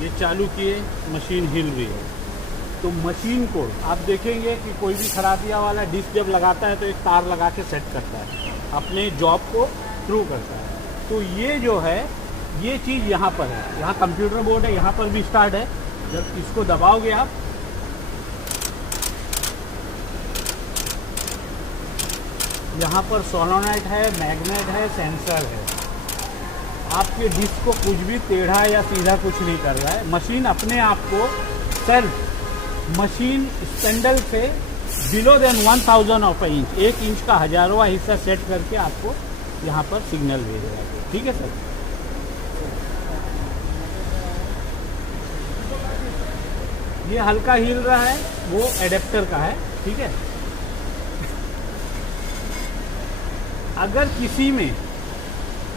ये चालू किए, मशीन हिल रही है। तो मशीन को आप देखेंगे कि कोई भी खराबिया वाला डिस्क जब लगाता है तो एक तार लगा के सेट करता है, अपने जॉब को थ्रू करता है। तो ये जो है ये चीज़ यहाँ पर है, यहाँ कंप्यूटर बोर्ड है, यहाँ पर भी स्टार्ट है। जब इसको दबाओगे आप, यहाँ पर सोलोनाइट है, मैग्नेट है, सेंसर है। आपके डिस्क को कुछ भी टेढ़ा या सीधा कुछ नहीं कर रहा है। मशीन अपने आप को सेल्फ मशीन स्पेंडल से below than 1000 of inch, 1 inch का हजारवा हिस्सा सेट करके आपको यहाँ पर सिग्नल भेजेगा। ठीक है सर। ये हल्का हिल रहा है, वो एडेप्टर का है। ठीक है। अगर किसी में